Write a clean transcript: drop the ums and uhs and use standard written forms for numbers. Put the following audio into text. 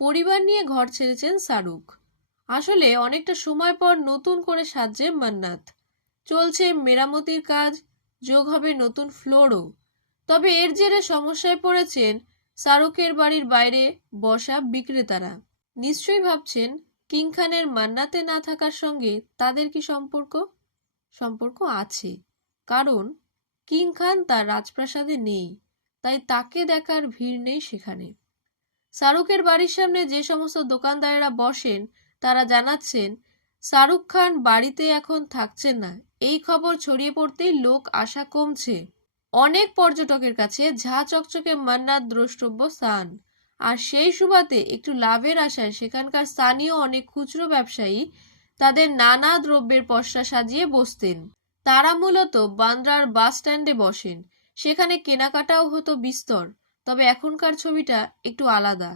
পরিবার নিয়ে ঘর ছেড়েছেন শাহরুখ। আসলে অনেকটা সময় পর নতুন করে সাজছে মান্নাত। চলছে মেরামতির কাজ, যোগ হবে নতুন ফ্লোরও। তবে এর জেরে সমস্যায় পড়েছেন শাহরুখের বাড়ির বাইরে বসা বিক্রেতারা। নিশ্চয়ই ভাবছেন, কিং খানের মান্নাতে না থাকার সঙ্গে তাদের কি সম্পর্ক? সম্পর্ক আছে। কারণ কিং খান তার রাজপ্রাসাদে নেই, তাই তাকে দেখার ভিড় নেই সেখানে। শাহরুখের বাড়ির সামনে যে সমস্ত দোকানদারেরা বসেন তারা জানাচ্ছেন, শাহরুখ খান বাড়িতে এখন থাকছেন না। এই খবর ছড়িয়ে পড়তেই লোক আসা কমছে। অনেক পর্যটকের কাছে ঝাঁ চকচকে মান্নাত দ্রষ্টব্য স্থান। আর সেই সুবাদে একটু লাভের আশায় সেখানকার স্থানীয় অনেক খুচরো ব্যবসায়ী তাদের নানা দ্রব্যের পসরা সাজিয়ে বসতেন। তারা মূলত বান্দ্রার বাস স্ট্যান্ডে বসেন। সেখানে কেনাকাটাও হতো বিস্তর। তবে এখনকার ছবিটা একটু আলাদা।